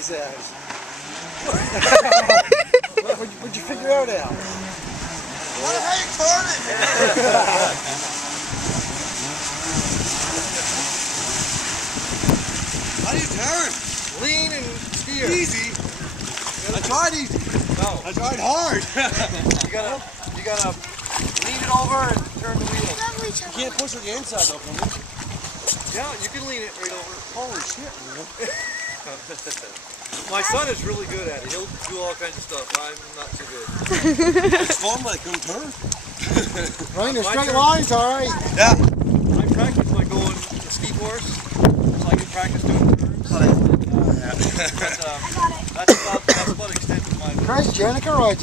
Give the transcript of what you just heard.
his ass. What'd you figure out, Al? How you turn it? How do you turn? Lean and steer. Easy. I tried easy. No. I tried hard. You gotta lean it over and turn the wheel. You can't push with the inside though, can you? Yeah, you can lean it right over. Holy shit, man. My son is really good at it. He'll do all kinds of stuff. I'm not so good. It's fun, but I couldn't turn. Right, the My straight turn. line's alright. Yeah. I practice like going the ski course, so I can practice doing turns. That's about extent of my. Chris, Jenica, or